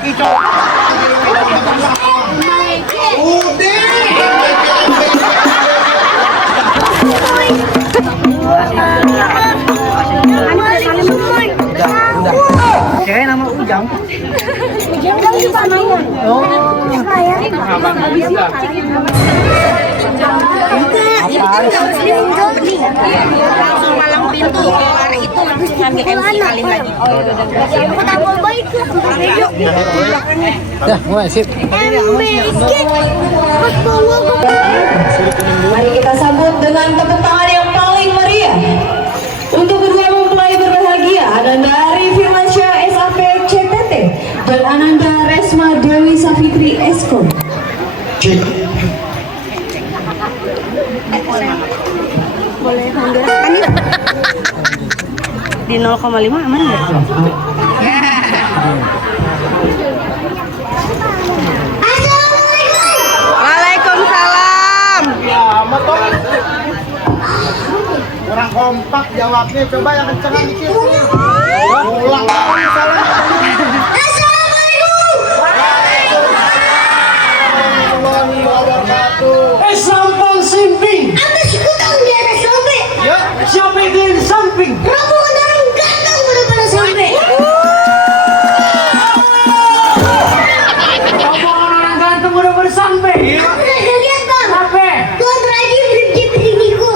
kicau. Cewek nama Ujang. Ujang kan juga mainan. Oh. Langsung malang pintu ke arah itu langsung ngambil MC kali lagi. Aku tambah baik lah. Yuk. Dah, mulai sip. Mari kita sambut dengan tepuk tangan yang paling meriah untuk kedua mempelai berbahagia, Ananda Arif Firmansyah SAP CPT dan Ananda Resma Dewi Safitri Esko. Boleh menggerakkan di 0,5 aman nggak? Waalaikumsalam. Ya, motor. Kurang kompak jawabnya. Coba yang kencengan dikit. Ulang lagi salah. Sampang simping. Apa sih kau tahu di atas sampai? Ya, siapa itu yang di samping? Rombongan orang ganteng udah pada sampai. Rombongan orang ganteng udah bersampai. Aku udah lihat bang. Apa? Tuan Raji berjep di Niko.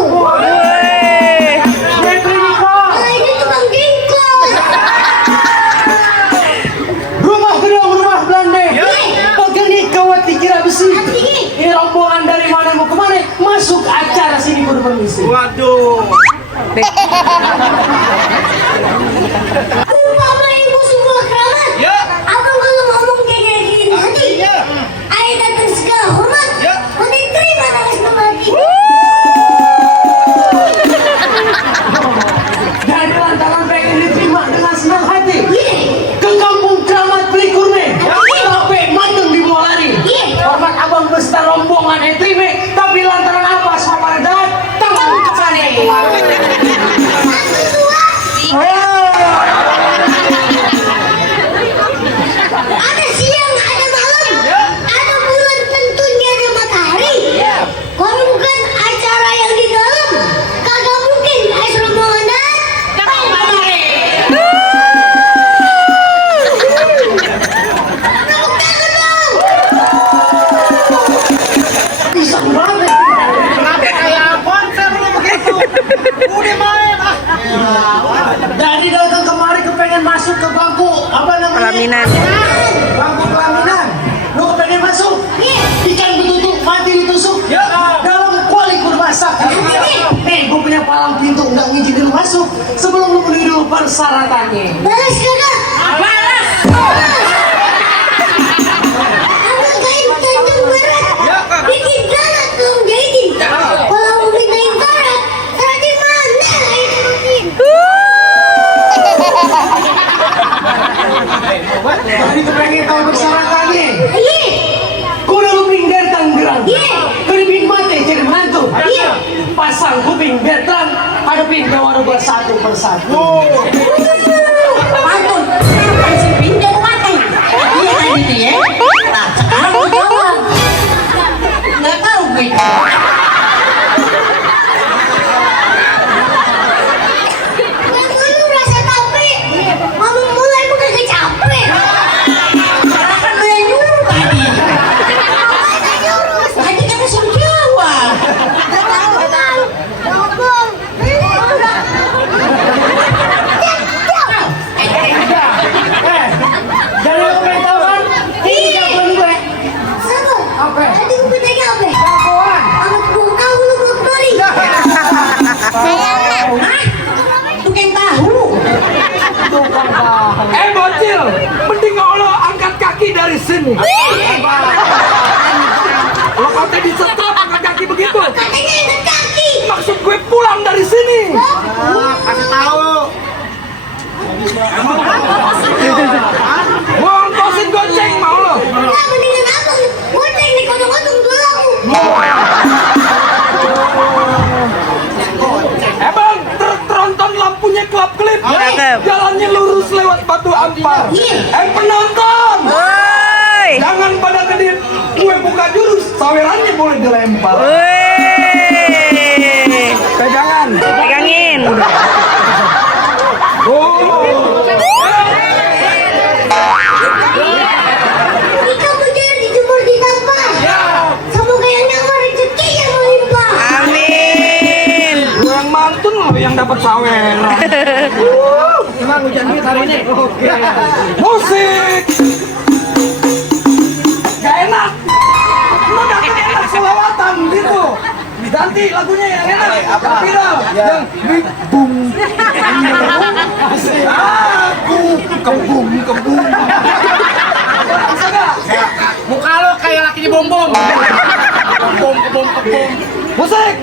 Metri Niko. Ini tukang jengkol. Rumah gedung, rumah Belanda. Pegeni kawat dikira besi. Ini rombongan dari mana mau kemana? Masuk acara sini kudu permisi. Waduh. Umpama ibu sebuah keramat. Ya. Abang kalau ngomong kayak gini nanti. Ayah datang segala hormat. Ya. Nanti terima nangis kembali. Jadi lantaran pengen diterima dengan senang hati. Ke kampung keramat beli kurme. Sampai mateng di Molari. Hormat abang beserta rombongan terima. Tapi lantaran apa semua pada datang ke sana. Satu dua. Ada siang, ada malam, ada bulan tentunya ada matahari. Kalau bukan acara yang di dalam, kagak mungkin es rombongan datang kemari. Tepuk tangan dong. Pisang banget. Kenapa kayak konser lu begitu? Udah main ah. Jadi datang kemari kepengen masuk ke bangku apa namanya? Pelaminan. Bangku pelaminan. Lu kepengen masuk? Ikan betutuk mati ditusuk. Dalam kuali kurmasak. Nih, gue punya palang pintu nggak ngizinin lu masuk sebelum lu penuhi dulu persyaratannya. Balas kagak? Balas. Abang kain tanjung barat. Bikin darat belum jahitin. Kalau mau mintain barat, tadi mana itu mungkin? Jadi kepengen tahu persyaratannya. Iya. Kuda kuping dari Tangerang. Iya. Keripik mati jadi menantu. Iya. Pasang kuping biar terang. Hadapin kawan gua satu persatu. Pantun. Apa sih pindah matanya? Iya kan itu ya? Nah, sekarang lu jawab. Nggak tahu gue. Kamu merasa capek? Kamu mulai bukan capek. Karena kan lu yang nyuruh tadi. Apa yang nyuruh? Tadi kata suruh jawab. Nggak tahu. Ngomong. Jadi lu pengen tahu kan? Ini jagoan gue. Sabar. Apa? Tadi gue tanya apa? Jagoan. Amat buka lu buat beli. Sayangnya. Hah? Tukang tahu. Bocil, mending lo angkat kaki dari sini. Lo katanya disetrap angkat kaki begitu. Katanya angkat kaki. Maksud gue pulang dari sini. Kasih tahu. Mau ongkosin goceng mau lo? Nggak mendingan abang. Gue teknik odong-odong dulu. Bang, tronton lampunya kelap-kelip. Jalannya lurus lewat Batu Ampar. Penonton. Yang mantun loh yang dapat sawer. Emang hujan duit hari ini. Oke. Musik. Gak enak. Emang gak enak selawatan gitu. Ganti lagunya yang enak. Apa? Viral. Yang big boom. Aku kebum. Bisa gak? Muka lo kayak lakinya bom. Kebum. Musik.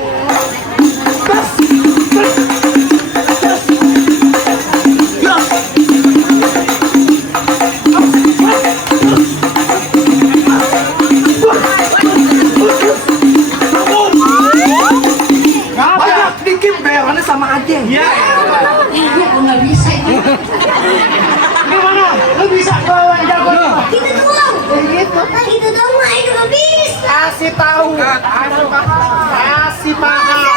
Banyak dikit bayarannya sama aja. Iya. Aku nggak bisa itu. Gimana? Lu bisa bawa jago? Gitu doang. Gitu. Nah, gitu doang mah itu nggak bisa. Kasih tahu. Kasih paham.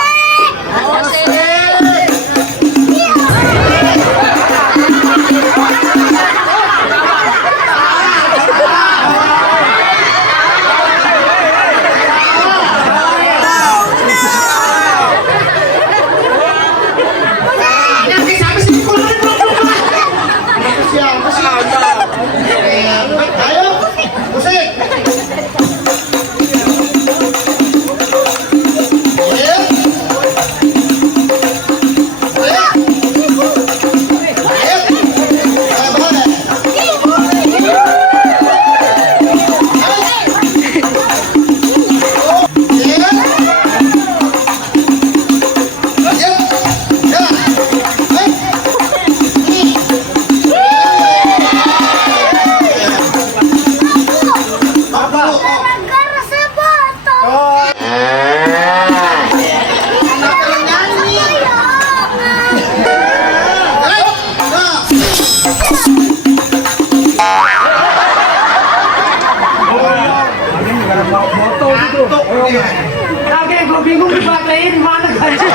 Kakek gue bingung dibacain mana gaji.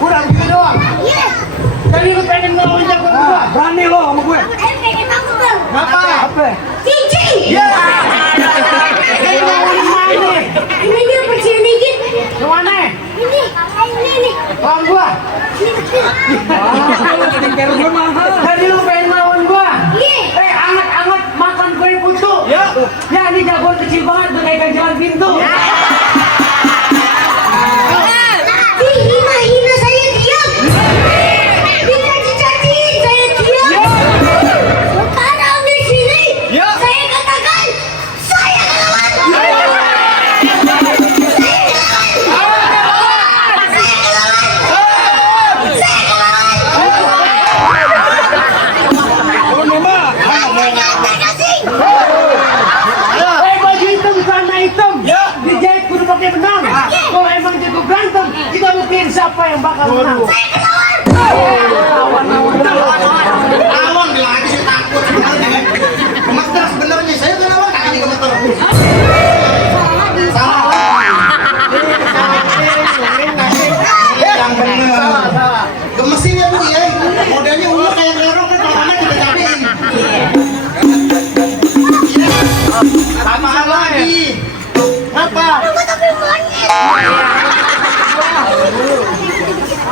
Kurang gitu doang. Jadi lu pengen ngelawan jago gua? Berani lo sama gue. Pengen aku bang. Apa? Cincin. Ya. Ini ngelawan mana? Ini dia kecil dikit. Kemana? Ini. Lawan gua. Skincare gue mahal. Jadi lu pengen ngelawan gua? Iya. Anget-anget makan kue putu. Ya. Ya ini jagoan kecil banget udah kayak ganjalan pintu. Hina saya diam. Dicaci-caciin saya diam. Sekarang di sini saya katakan saya lawan. Baju hitam celana hitam. Dijahit kudu pakai benang. Kalau emang jago berantem, kita buktiin siapa yang bakal menang. Awang bilang aja saya takut. Gemeter sebenarnya saya kan awang kaki gemeter. Salah. Yang bener. Gemesin ya bu ya. Modelnya umur kayak lorong kan kalau anak kita cabein. Apaan lagi? Apa? Tapi monyet.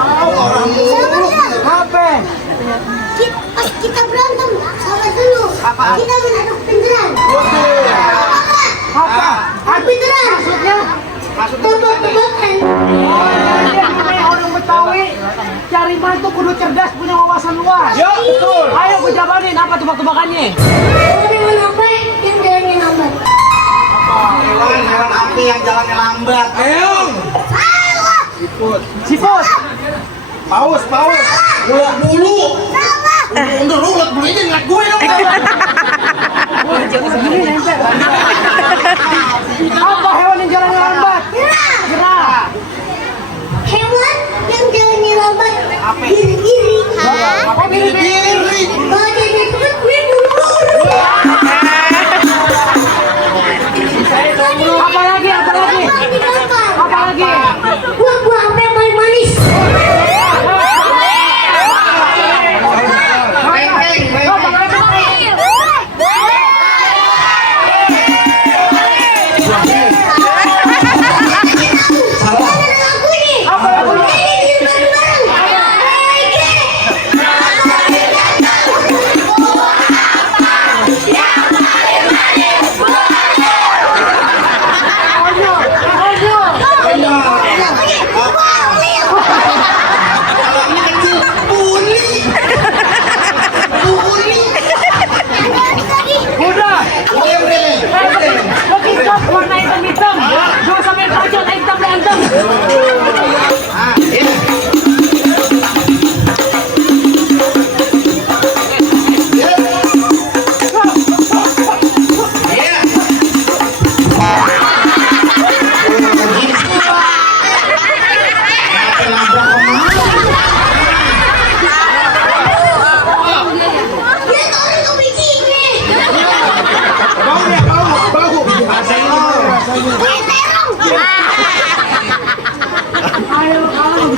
Orang mulu. Apa? Pas kita berantem sama dulu. Kita menaduk pinteran. Apa? Pinteran. Maksudnya? Tebak-tebakan. Dia namanya orang Betawi. Cari mantu kudu cerdas, punya wawasan luas. Ya betul. Ayo gue jabarin apa tebak-tebakannya? Hewan apa yang jalannya lambat? Hewan api yang jalannya lambat. Keong. Salah. Siput. Paus. Ulat bulu. Salah. Udah lu ulat bulunya ngeliat gue dong. Segini nempel. Apa hewan yang jalannya lambat? Kera. Hewan yang jalannya lambat. Iri-iri. Apa Diri. Badannya cepet, gue buru-buru. Apa lagi? Apa lagi? Buah-buah apa yang paling manis?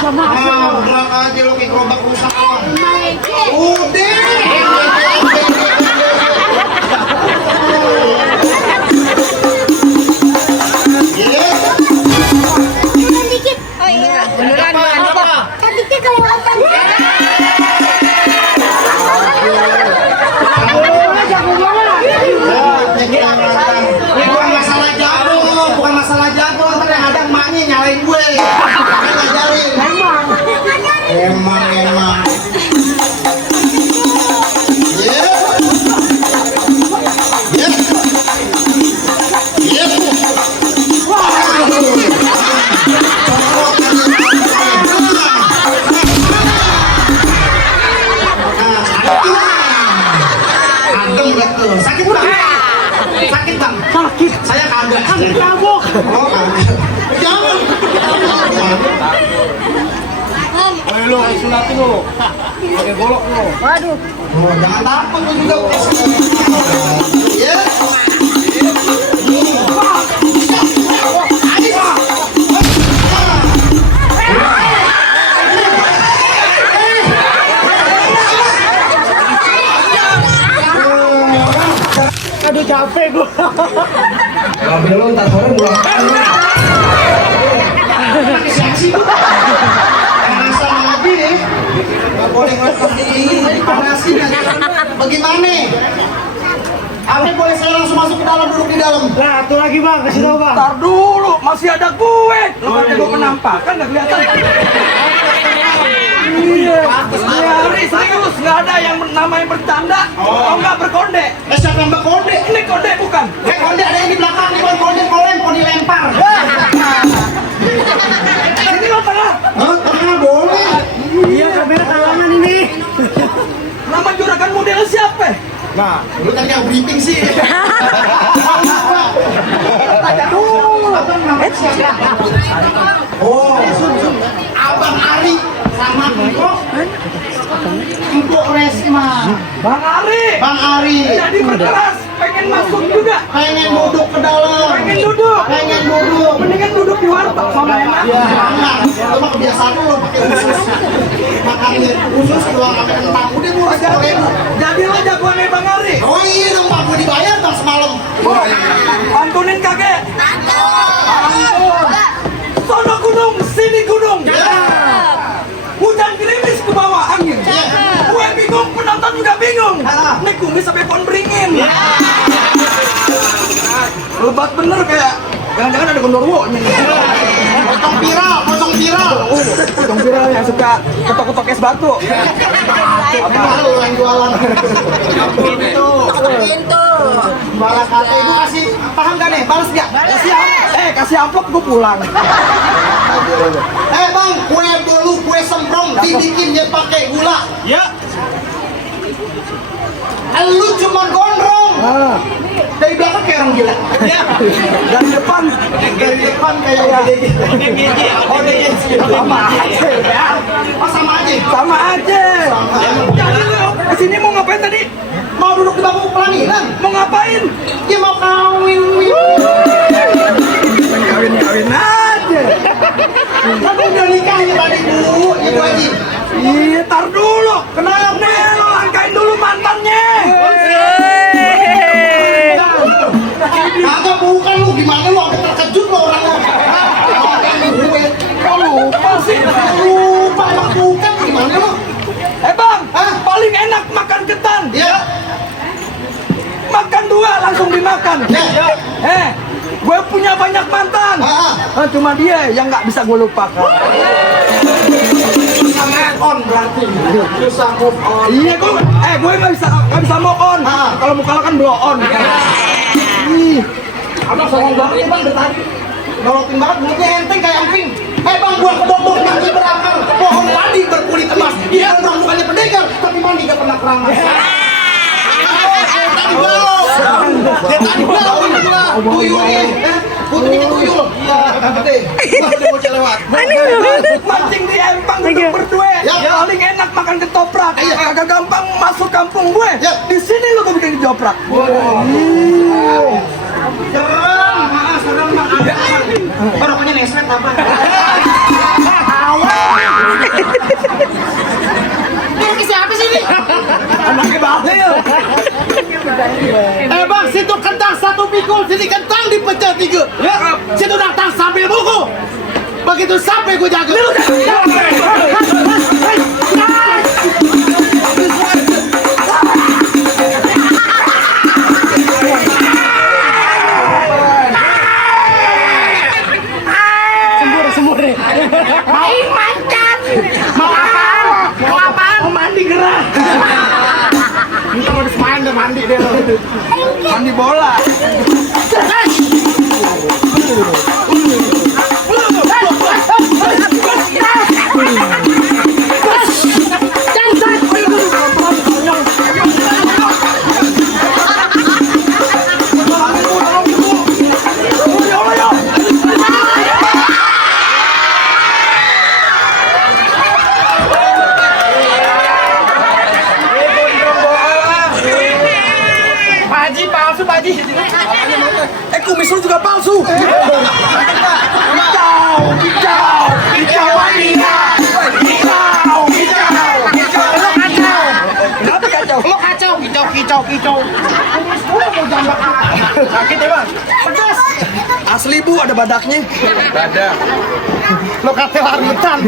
Nabrak aja lo kayak gerobak rusak lo. Udah. Turun dikit. Oh iya. Beneran apa? Cantiknya kelewatan. Bukan masalah jago, bukan masalah jago. Ntar yang ada emaknya nyalain gue. Jangan ngajarin. Emang. Yeah. Adem gak tuh? Sakit bang? Sakit bang? Sakit. Saya kagak. Sakit tabok. Oh kagak. Jangan. Ayo lo, sunatin lo. Pakai golok lo. Waduh. Oh, jangan takut lo juga. Ya. Aduh capek gua. Ambil lo ntar sore mulai. Panasan lagi nih. Gak boleh ngeliat dipanasin aja. Bagaimana? Ane boleh saya langsung masuk ke dalam, duduk di dalam. Nah, tuh lagi bang, kasih tau bang. Ntar dulu, masih ada gue. Lu kan gue penampakan nggak kelihatan. Iya, serius, nggak ada yang namanya bercanda. Oh, nggak berkonde. Siapa yang berkonde? Ini konde bukan. Konde ada yang di belakang, nih bang konde kolem, konde dilempar. Ini lo tengah. Hah? Tengah boleh. Iya, kamera talangan ini. Nama juragan modelnya siapa? Nah, lu tadi yang briefing sih. Tanya dulu. Oh, Abang Ari sama Empok Resma. Bang Ari. Bang Ari Jadi berkeras, pengen masuk juga. pengen duduk ke dalam. Pengen duduk. Pengen duduk. Mendingan duduk di warteg sama enak. Jangan, itu mah kebiasaan lu pakai usus. Makannya usus doang pakai kentang. Udah murah ribu. Jadi lo jagoannya Bang Ari. Oh iya dong Pak, gue dibayar dong semalam. Oh, pantunin kakek. Ampun. Sono gunung, sini gunung. Hujan gerimis ke bawah angin. Gue bingung, penonton juga bingung. Nih kumis sampai pohon beringin. Lebat bener kayak jangan-jangan ada gondorwo nih. Pocong viral, pocong viral. Pocong viral yang suka ketok-ketok es batu. Apa lu yang jualan? Pintu. Balas kata ibu kasih, paham gak nih? Balas gak? Kasih amplop gue pulang. Bang, kue bolu, kue semprong, dibikinnya pakai gula. Ya. Lu cuma gondrong. Dari belakang kayak orang gila. Ya. Dari depan. Dari depan kayak ODGJ. ODGJ. Sama aja ya. Oh sama aja. Sama aja. Jadi lo kesini mau ngapain tadi? Mau duduk di bangku pelaminan? Mau ngapain? Dia mau kawin. Kawin aja. Kan udah nikahnya tadi bu, Ibu Haji. Iya, tar dulu. Kenapa? Nih, lo angkain dulu mantannya. Kagak bukan lu, gimana lu sampai terkejut lo orang lo. Kok lupa sih? Lupa emang bukan gimana lu? Bang, Hah? paling enak makan ketan. Ya. Makan dua langsung dimakan. Ya. Gue punya banyak mantan. Cuma dia yang nggak bisa gue lupakan. Susah move on berarti. Susah move on. Iya, gue nggak bisa move on. Kalau mau kalah kan blow on. Ih, Abang songong banget bang dari tadi. Nolokin banget, mulutnya enteng kayak emping. Bang, buah kebobok mandi berakar, pohon padi berkulit emas. Dia orang bukannya pendekar, tapi mandi gak pernah keramas. Tadi belum. Dia tadi belum. Tuyulnya. Putri tuyul. Iya, gede. Udah mau lewat. mancing di empang duduk berdua. Ya. Paling enak makan ketoprak. Iya. Agak gampang masuk kampung gue. Ya. Di sini lo gue bikin ketoprak. Serem, serem bang. Rokoknya Nesmet apa? Ini siapa sih ini? Anaknya Bahlil. Bang, situ kentang satu pikul, sini kentang dipecah 3. Situ datang sambil buku. Begitu sampai gue jaga. Sembur. Mau apaan? Mau mandi gerah. Kita harus main deh, mandi deh. Mandi bola. Pak Haji. Kumis lu juga palsu. Kicau wanita. Lo kacau. Kumis gue mau jambak. Sakit ya bang? Pedas. Asli bu, ada badaknya. Badak. Lo kata larmetan.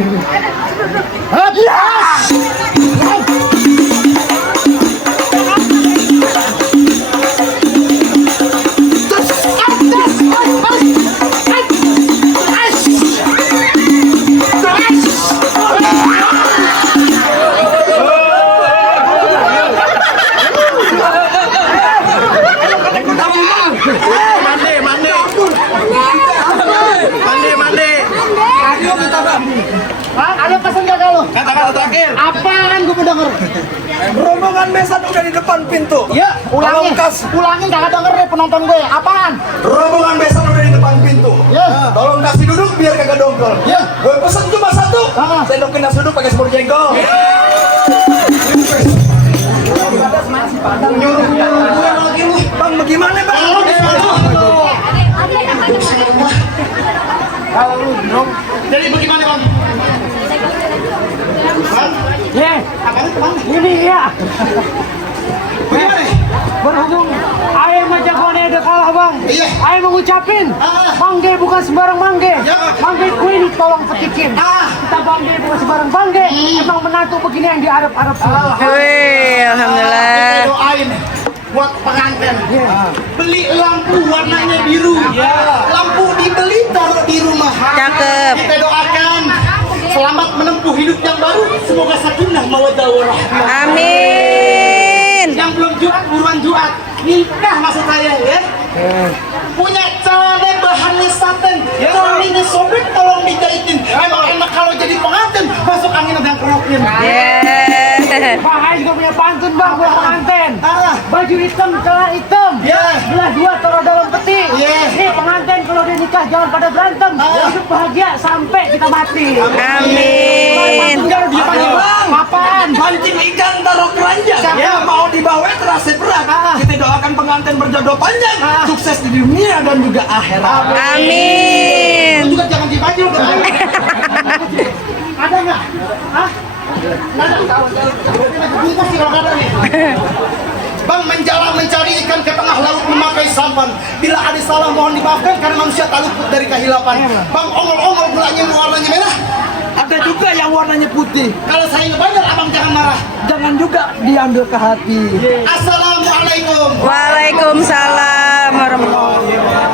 Ada pesan gak kalau? Kata-kata terakhir. Apaan gue mau denger? Rombongan besan udah di depan pintu. Ya, ulangin gak denger deh penonton gue. Apaan? Rombongan besan udah di depan pintu. Ya. Tolong kasih duduk biar kagak dongkol. Ya. Gue pesen cuma satu. Sendokin nasi duduk pakai semur jengkol. Nyuruh gue lagi lu. Bang, bagaimana bang? Kalau lu dong. Jadi bagaimana bang? Ini ya. Bagaimana? Berhubung ayah Majapahit ada kalah bang. Iya. Ayah mengucapin mangge bukan sembarang mangge. Mangge ku ini tolong petikin. Kita bangge bukan sembarang bangge. Emang menantu begini yang diarep-arep. Alhamdulillah. Kita doain buat pengantin. Beli lampu warnanya biru. Lampu dibeli taruh di rumah. Cakep. Kita doakan selamat menempuh hidup yang baru. Semoga sakinah mawaddah warahmah. Amin. Yang belum juat buruan juat. Nikah maksud saya ya. Punya celana bahannya satin, celananya sobek tolong dijahitin. Emang enak kalau jadi pengantin masuk angin ada yang kerokin. Bang Ayah juga punya pantun bang buat pengantin. Baju hitam, celana hitam. Belah dua taruh dalam peti. Nih pengantin kalau dia nikah jangan pada berantem. Hidup bahagia sampai kita mati. Amin. Apaan? Pancing ikan taruh keranjang. Ya mau dibawa terasa berat. Kita doakan pengantin berjodoh panjang, sukses di dunia dan juga akhirat. Amin. Juga jangan dibaju. Ada nggak? Hah? Bang menjala mencari ikan ke tengah laut memakai sampan. Bila ada salah mohon dimaafkan karena manusia tak luput dari kehilapan. Bang ongol-ongol gulanya warnanya merah. Ada juga yang warnanya putih. Kalau saya ngebayar abang jangan marah. Jangan juga diambil ke hati. Assalamualaikum. Waalaikumsalam warahmatullahi wabarakatuh.